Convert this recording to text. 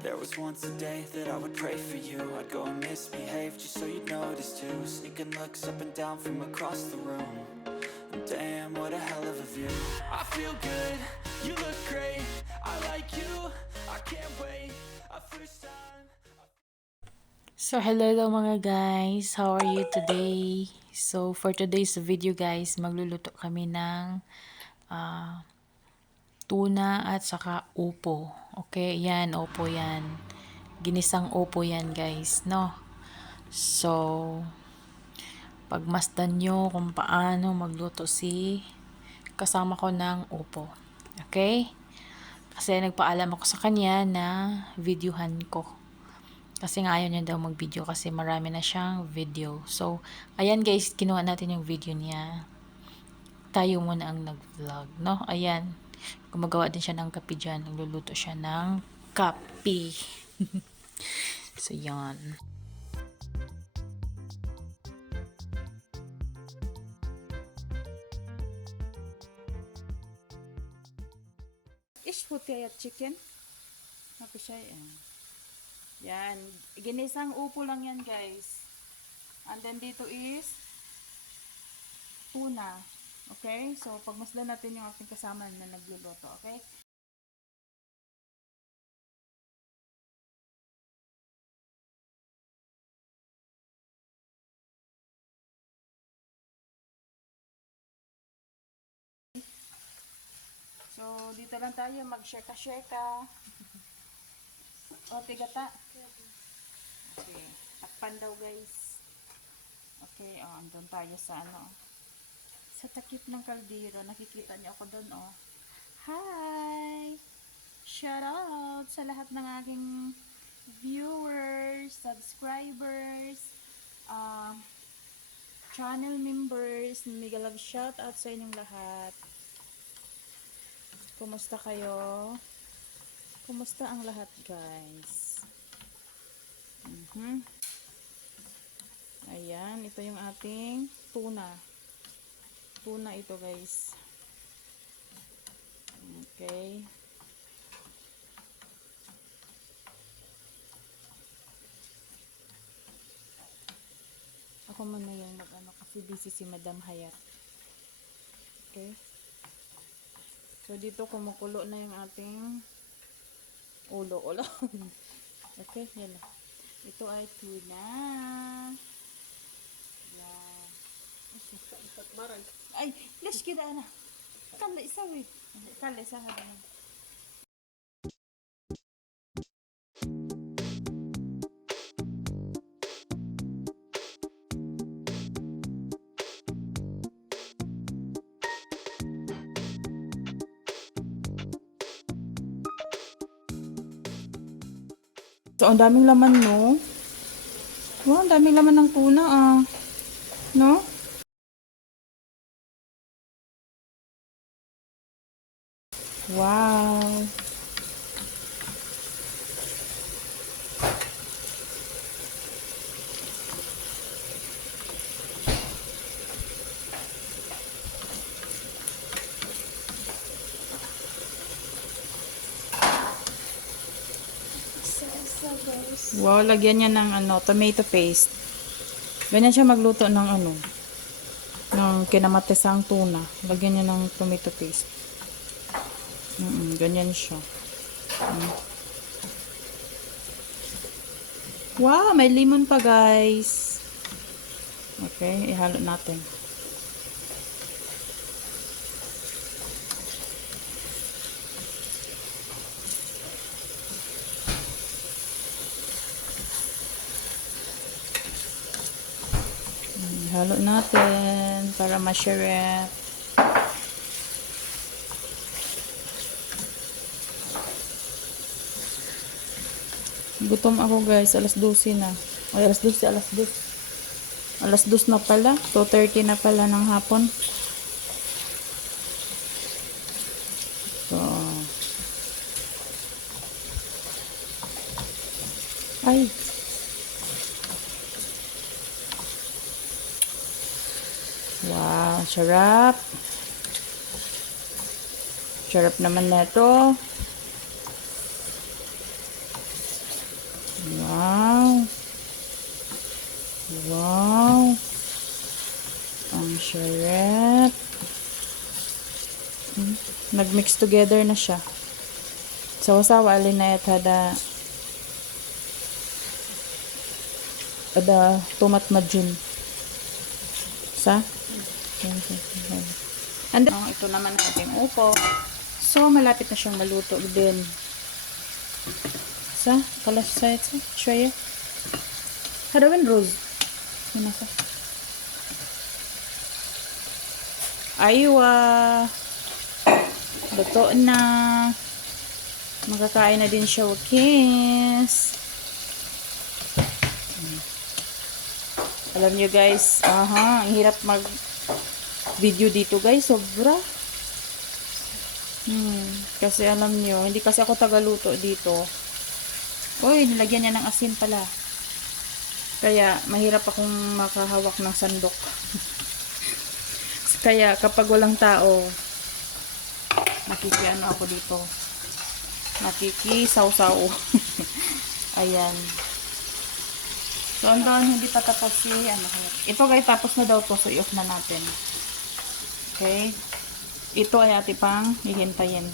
There was once a day that I would pray for you. I'd go and misbehave just so you'd notice too. Sneaking looks up and down from across the room. And damn, what a hell of a view. I feel good, you look great. I like you, I can't wait. A first time. So, hello mga guys. How are you today? So, for today's video guys, magluluto kami ng tuna at saka upo. Okay, yan, upo yan. Ginisang upo yan guys, no? So, pagmasdan nyo kung paano magluto si kasama ko ng upo. Okay? Kasi nagpaalam ako sa kanya na videohan ko. Kasi nga ayaw niya daw mag-video kasi marami na siyang video. So, ayan guys, kinuha natin yung video niya. Tayo muna ang nag-vlog, no? Ayan. Gumagawa din siya ng kape dyan. Nagluluto siya ng kape. So, yan. Ish puti at chicken. Apa siya yan? Yan. Ginisang upo lang yan guys. And then dito is tuna. Okay? So pagmasdan natin yung ating kasama na nagluluto. Okay? So dito lang tayo mag-sheka-sheka. O tigata. Okay. Takpan daw guys. Okay. O andun tayo sa ano. Sa takip ng kaldero. Nakikita niyo ako doon oh. Hi! Shout out sa lahat ng aking viewers, subscribers, channel members. Mega love shout out sa inyong lahat. Kumusta kayo? Kumusta ang lahat guys? Ayan, ito yung ating tuna. Tuna ito guys. Okay. Ako man na yung mag-ano kasi busy si Madam Hayat. Okay. So dito kumukulo na yung ating ulo. Okay, yan na. Ito ay tuna. Yan. Ay, lesh kita na. Kala isa we. Kala isa ha. So, ang daming laman, no? Wow, ang daming laman ng tuna, ah. No? Wow. Wow, lagyan niya ng ano, tomato paste. Ganyan siya magluto ng ano, ng kinamatisang tuna. Lagyan niya ng tomato paste. Ganyan siya. Wow, may lemon pa guys. Okay, ihalo natin. Ihalo natin para ma-share. Gutom ako guys, alas 12 na. Ay, alas 12, alas 2. Alas 2 na pala, 2:30 na pala ng hapon. So, ay. Wow, sarap. Sarap naman na ito. Wow. Ang sarap. Nag-mix together na siya. Sawa-sawa alin na hada tomat majun. Sa? And then, ito naman ating upo. So, malapit na siyang maluto din. Sa? Kalas sa ito? Shoya? Hadawin rose. Yun na sa. Aywa. Luto na. Makakain na din siya. Kiss. Alam nyo guys, ang hirap mag video dito guys, sobra. Kasi alam nyo, hindi kasi ako tagaluto dito. Uy, nilagyan niya ng asin pala. Kaya, mahirap akong makahawak ng sandok. Kaya, kapag walang tao, nakikiano ako dito. Nakikisaw-saw. Ayan. So, hanggang hindi pa tapos ito guys, tapos na daw to. So, i-off na natin. Okay? Ito ay ati pang hihintayin.